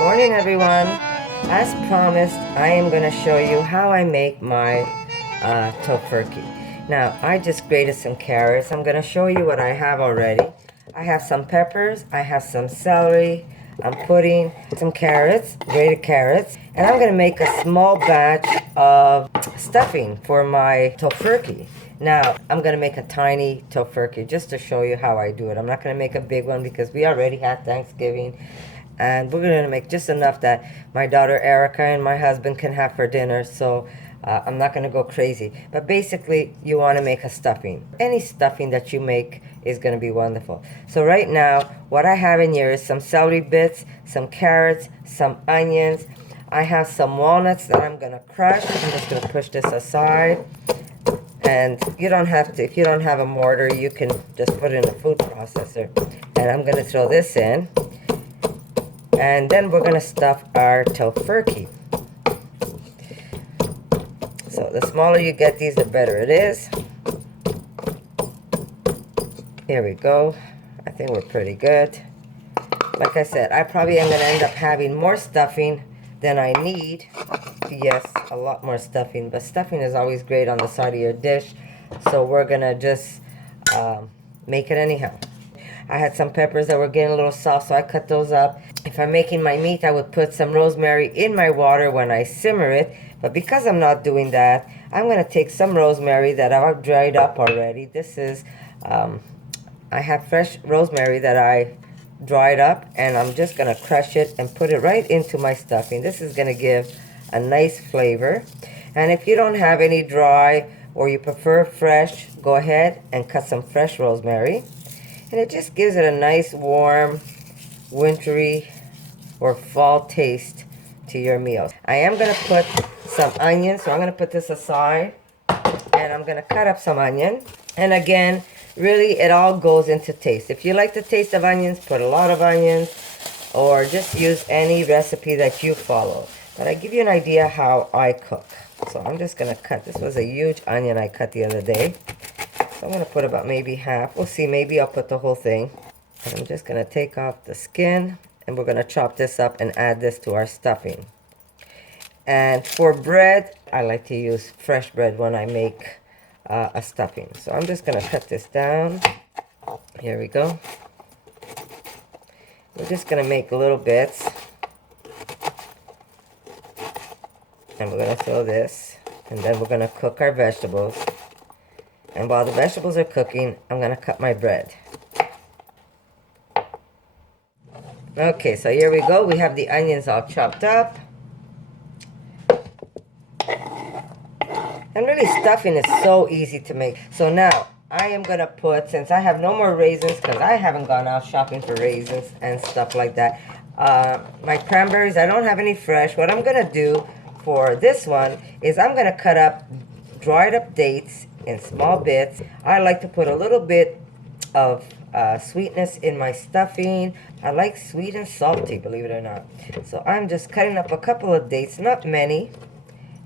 morning, everyone. As promised, I am going to show you how I make my tofurkey. Now, I just grated some carrots. I'm going to show you what I have already. I have some peppers. I have some celery. I'm putting some carrots, grated carrots, and I'm going to make a small batch of stuffing for my tofurkey. Now, I'm going to make a tiny tofurkey just to show you how I do it. I'm not going to make a big one because we already had Thanksgiving. And we're going to make just enough that my daughter Erica and my husband can have for dinner. So I'm not going to go crazy. But basically, you want to make a stuffing. Any stuffing that you make is going to be wonderful. So right now, what I have in here is some celery bits, some carrots, some onions. I have some walnuts that I'm going to crush. I'm just going to push this aside. And you don't have to, if you don't have a mortar, you can just put it in a food processor. And I'm going to throw this in. And then we're going to stuff our tofurkey. So the smaller you get these, the better it is. Here we go. I think we're pretty good. Like I said, I probably am going to end up having more stuffing than I need. Yes, a lot more stuffing. But stuffing is always great on the side of your dish. So we're going to just make it anyhow. I had some peppers that were getting a little soft, so I cut those up. If I'm making my meat, I would put some rosemary in my water when I simmer it. But because I'm not doing that, I'm going to take some rosemary that I've dried up already. This is, I have fresh rosemary that I dried up, and I'm just going to crush it and put it right into my stuffing. This is going to give a nice flavor. And if you don't have any dry or you prefer fresh, go ahead and cut some fresh rosemary. And it just gives it a nice, warm, wintry, or fall taste to your meals. I am going to put some onions, so I'm going to put this aside. And I'm going to cut up some onion. And again, really, it all goes into taste. If you like the taste of onions, put a lot of onions. Or just use any recipe that you follow. But I give you an idea how I cook. So I'm just going to cut. This was a huge onion I cut the other day. So I'm going to put about maybe half. We'll see. Maybe I'll put the whole thing. And I'm just going to take off the skin. And we're going to chop this up and add this to our stuffing. And for bread, I like to use fresh bread when I make a stuffing. So I'm just going to cut this down. Here we go. We're just going to make little bits. And we're going to throw this. And then we're going to cook our vegetables. And while the vegetables are cooking, I'm going to cut my bread. Okay, so here we go. We have the onions all chopped up. And really, stuffing is so easy to make. So now, I am going to put, since I have no more raisins, because I haven't gone out shopping for raisins and stuff like that. My cranberries, I don't have any fresh. What I'm going to do for this one is I'm going to cut up dried up dates in small bits. I like to put a little bit of sweetness in my stuffing. I like sweet and salty, believe it or not. So I'm just cutting up a couple of dates, not many.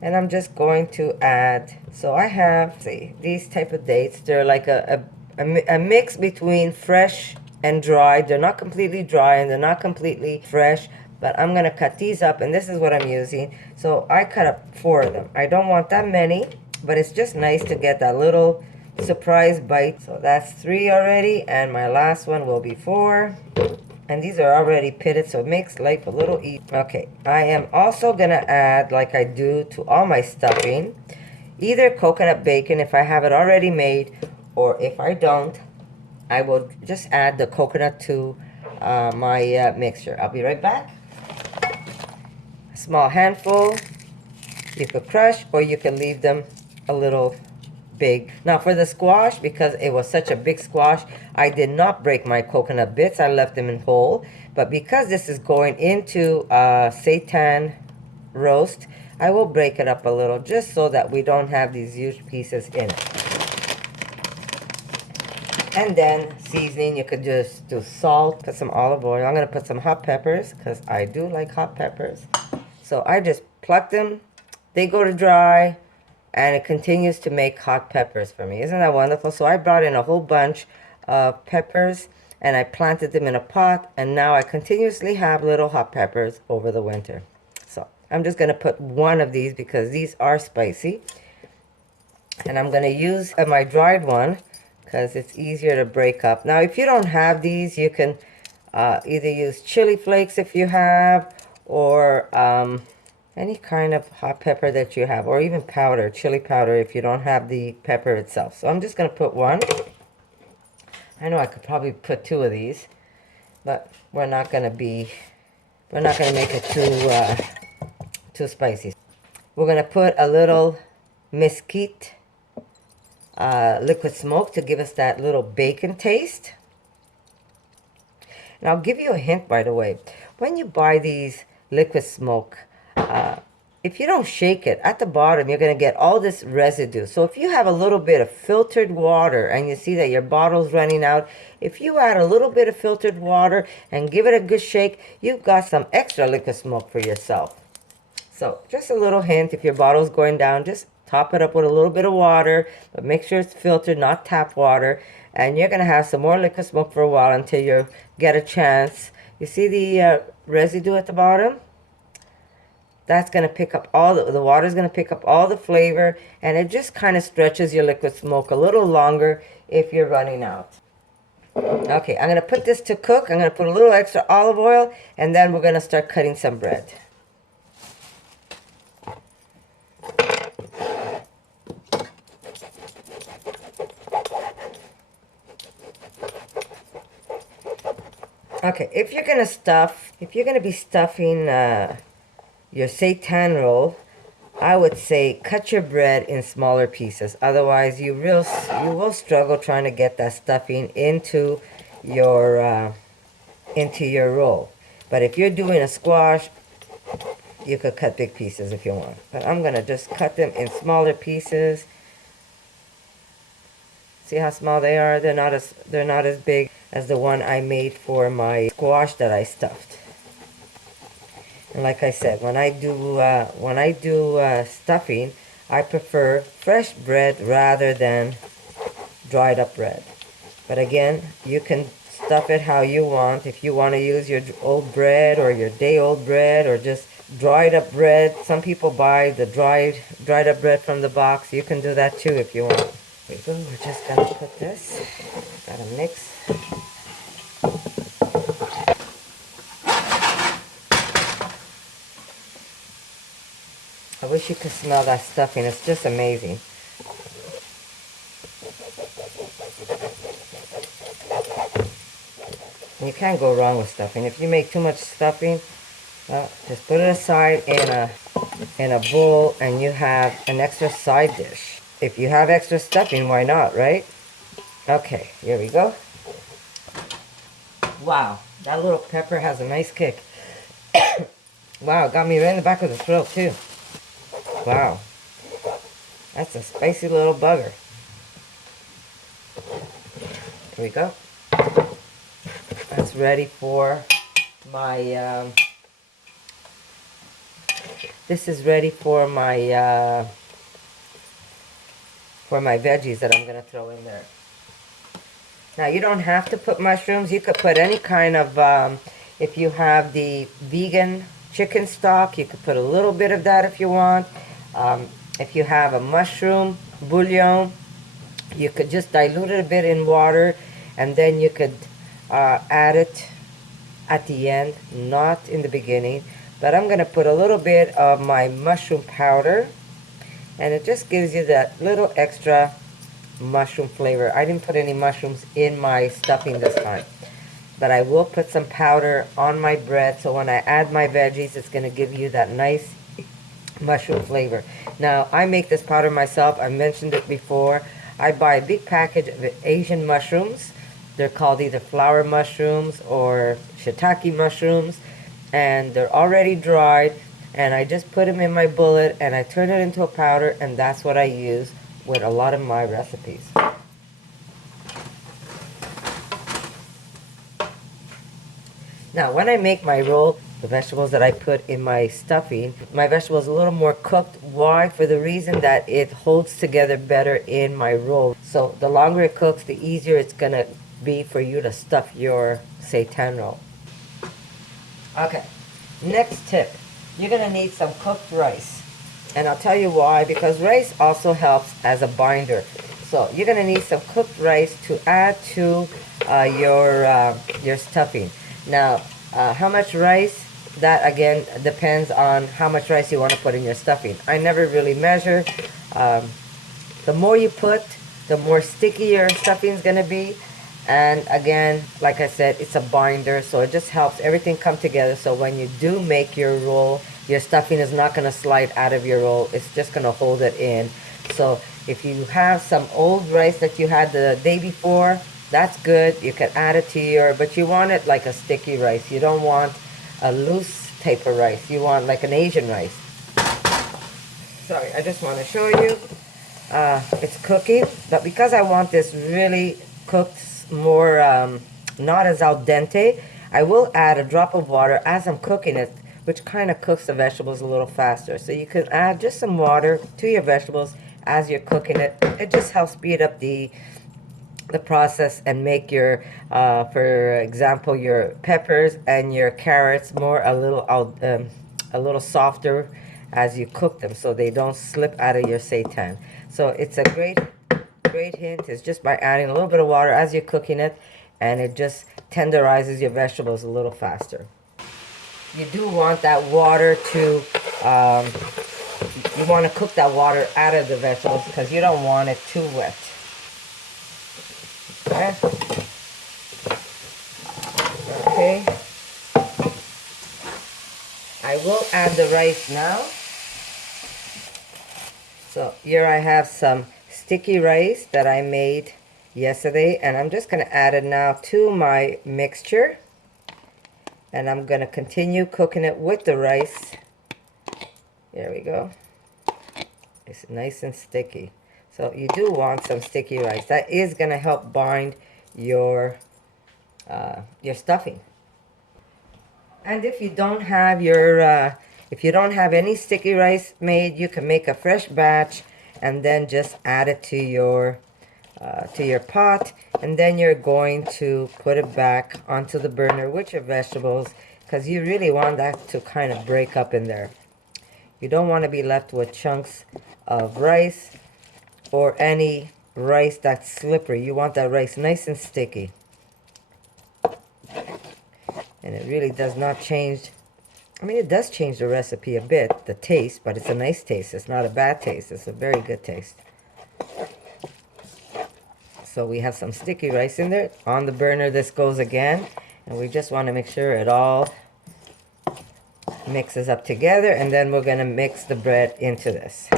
And I'm just going to add, so I have, see, these type of dates. They're like a mix between fresh and dry. They're not completely dry and they're not completely fresh. But I'm going to cut these up, and this is what I'm using. So I cut up 4 of them. I don't want that many. But it's just nice to get that little surprise bite. So that's 3 already. And my last one will be 4. And these are already pitted, so it makes life a little easier. Okay, I am also going to add, like I do to all my stuffing, either coconut bacon if I have it already made. Or if I don't, I will just add the coconut to my mixture. I'll be right back. A small handful. You could crush or you can leave them a little big. Now for the squash, because it was such a big squash, I did not break my coconut bits. I left them in whole. But because this is going into seitan roast, I will break it up a little just so that we don't have these huge pieces in it. And then seasoning, you could just do salt, put some olive oil. I'm going to put some hot peppers because I do like hot peppers. So I just pluck them. They go to dry. And it continues to make hot peppers for me. Isn't that wonderful? So I brought in a whole bunch of peppers. and I planted them in a pot, and now I continuously have little hot peppers over the winter. So I'm just going to put one of these because these are spicy. And I'm going to use my dried one because it's easier to break up. Now, if you don't have these, you can either use chili flakes if you have, or any kind of hot pepper that you have, or even powder, chili powder if you don't have the pepper itself. So I'm just going to put one. I know I could probably put two of these, but we're not going to make it too spicy. We're going to put a little mesquite liquid smoke to give us that little bacon taste. And I'll give you a hint, by the way. When you buy these liquid smoke, if you don't shake it, at the bottom you're going to get all this residue. So if you have a little bit of filtered water and you see that your bottle's running out, if you add a little bit of filtered water and give it a good shake, you've got some extra liquid smoke for yourself. So just a little hint, if your bottle's going down, just top it up with a little bit of water, but make sure it's filtered, not tap water. And you're going to have some more liquid smoke for a while until you get a chance. You see the residue at the bottom? That's going to pick up all the water's going to pick up all the flavor, and it just kind of stretches your liquid smoke a little longer if you're running out. Okay, I'm going to put this to cook. I'm going to put a little extra olive oil, and then we're going to start cutting some bread. Okay, if you're going to be stuffing your seitan roll, I would say cut your bread in smaller pieces. Otherwise, you will struggle trying to get that stuffing into your roll. But if you're doing a squash, you could cut big pieces if you want. But I'm gonna just cut them in smaller pieces. See how small they are? They're not as big as the one I made for my squash that I stuffed. And like I said, when I do stuffing, I prefer fresh bread rather than dried up bread. But again, you can stuff it how you want. If you want to use your old bread or your day-old bread or just dried up bread, some people buy the dried up bread from the box. You can do that too if you want. We're just gonna put this. Gotta mix. I wish you could smell that stuffing. It's just amazing. And you can't go wrong with stuffing. If you make too much stuffing, well, just put it aside in a bowl and you have an extra side dish. If you have extra stuffing, why not, right? Okay, here we go. Wow, that little pepper has a nice kick. Wow, got me right in the back of the throat too. Wow, that's a spicy little bugger. Here we go. That's ready for my, this is ready for my veggies that I'm going to throw in there. Now, you don't have to put mushrooms. You could put any kind of, if you have the vegan chicken stock, you could put a little bit of that if you want. If you have a mushroom bouillon, you could just dilute it a bit in water, and then you could add it at the end, not in the beginning. But I'm going to put a little bit of my mushroom powder, and it just gives you that little extra mushroom flavor. I didn't put any mushrooms in my stuffing this time, but I will put some powder on my bread, so when I add my veggies, it's going to give you that nice mushroom flavor. Now, I make this powder myself. I mentioned it before. I buy a big package of Asian mushrooms. They're called either flower mushrooms or shiitake mushrooms, and they're already dried, and I just put them in my bullet and I turn it into a powder, and that's what I use with a lot of my recipes. Now, when I make my roll, the vegetables that I put in my stuffing, my vegetables are a little more cooked. Why? For the reason that it holds together better in my roll. So the longer it cooks, the easier it's gonna be for you to stuff your seitan roll. Okay, next tip. You're going to need some cooked rice. And I'll tell you why, because rice also helps as a binder. So you're going to need some cooked rice to add to your stuffing. Now, how much rice? That again depends on how much rice you want to put in your stuffing. I never really measure. The more you put, the more sticky your stuffing is going to be. And again, like I said, it's a binder, so it just helps everything come together. So when you do make your roll, your stuffing is not going to slide out of your roll. It's just going to hold it in. So if you have some old rice that you had the day before, that's good. You can add it to your, but you want it like a sticky rice. You don't want a loose type of rice. You want like an Asian rice. Sorry, I just want to show you. It's cooking, but because I want this really cooked, more not as al dente, I will add a drop of water as I'm cooking it, which kind of cooks the vegetables a little faster. So you can add just some water to your vegetables as you're cooking it. It just helps speed up the process and make your for example, your peppers and your carrots a little softer as you cook them, so they don't slip out of your seitan. So it's a great hint is just by adding a little bit of water as you're cooking it, and it just tenderizes your vegetables a little faster. You do want that water to, you want to cook that water out of the vegetables because you don't want it too wet. Okay. Okay. I will add the rice now. So here I have some sticky rice that I made yesterday, and I'm just going to add it now to my mixture, and I'm going to continue cooking it with the rice. There we go. It's nice and sticky. So you do want some sticky rice. That is going to help bind your stuffing. And if you don't have any sticky rice made, you can make a fresh batch and then just add it to your pot, and then you're going to put it back onto the burner with your vegetables, because you really want that to kind of break up in there. You don't want to be left with chunks of rice or any rice that's slippery. You want that rice nice and sticky. And it really does not change. I mean, it does change the recipe a bit, the taste, but it's a nice taste. It's not a bad taste. It's a very good taste. So we have some sticky rice in there. On the burner, this goes again. And we just want to make sure it all mixes up together. And then we're going to mix the bread into this.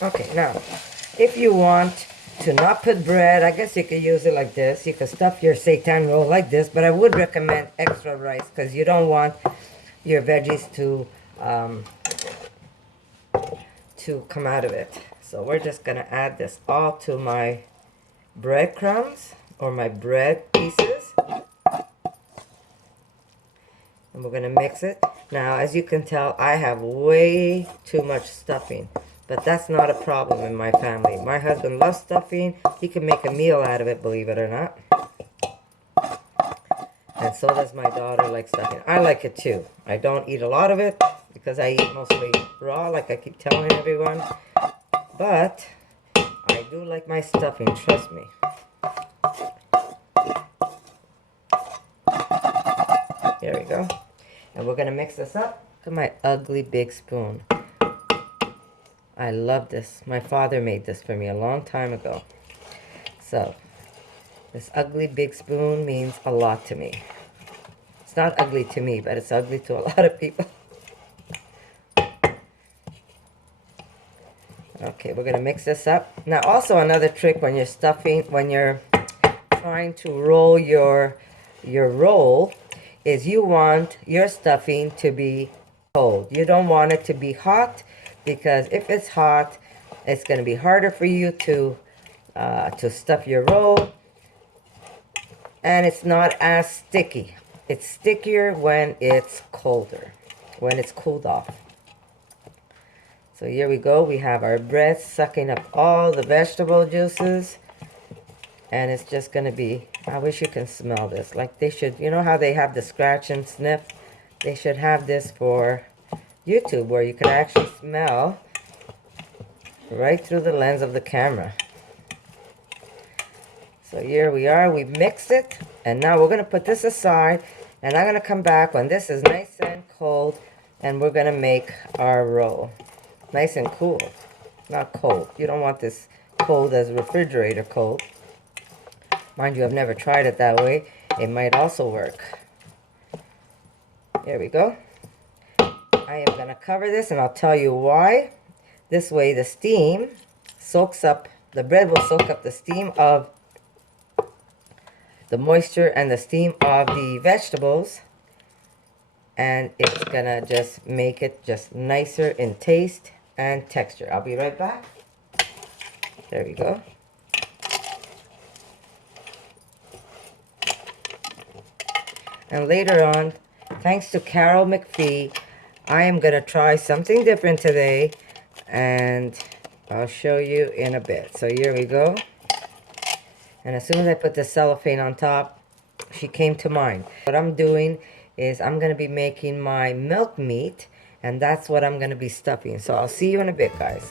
Okay, now, if you want to not put bread, I guess you could use it like this. You could stuff your seitan roll like this, but I would recommend extra rice because you don't want your veggies to come out of it. So we're just going to add this all to my breadcrumbs or my bread pieces. And we're going to mix it. Now, as you can tell, I have way too much stuffing. But that's not a problem in my family. My husband loves stuffing. He can make a meal out of it, believe it or not. And so does my daughter, like stuffing. I like it too. I don't eat a lot of it because I eat mostly raw, like I keep telling everyone. But I do like my stuffing, trust me. There we go. And we're going to mix this up. Look at my ugly big spoon. I love this. My father made this for me a long time ago. So, this ugly big spoon means a lot to me. It's not ugly to me, but it's ugly to a lot of people. Okay, we're going to mix this up. Now, also another trick when you're stuffing, when you're trying to roll your roll, is you want your stuffing to be cold. You don't want it to be hot, because if it's hot, it's going to be harder for you to stuff your roll, and it's not as sticky. It's stickier when it's colder, when it's cooled off. So here we go. We have our bread sucking up all the vegetable juices. And it's just going to be, I wish you can smell this. Like they should, you know how they have the scratch and sniff? They should have this for YouTube where you can actually smell right through the lens of the camera. So here we are, we mix it, and now we're going to put this aside, and I'm going to come back when this is nice and cold, and we're going to make our roll. Nice and cool, not cold. You don't want this cold as refrigerator cold. Mind you, I've never tried it that way. It might also work. There we go. I am going to cover this, and I'll tell you why. This way the steam soaks up, the bread will soak up the steam of the moisture and the steam of the vegetables, and it's gonna just make it just nicer in taste and texture. I'll be right back. There we go. And later on, thanks to Carol McPhee, I am gonna try something different today, and I'll show you in a bit. So here we go. And as soon as I put the cellophane on top, she came to mind. What I'm doing is I'm going to be making my milk meat, and that's what I'm going to be stuffing. So I'll see you in a bit, guys.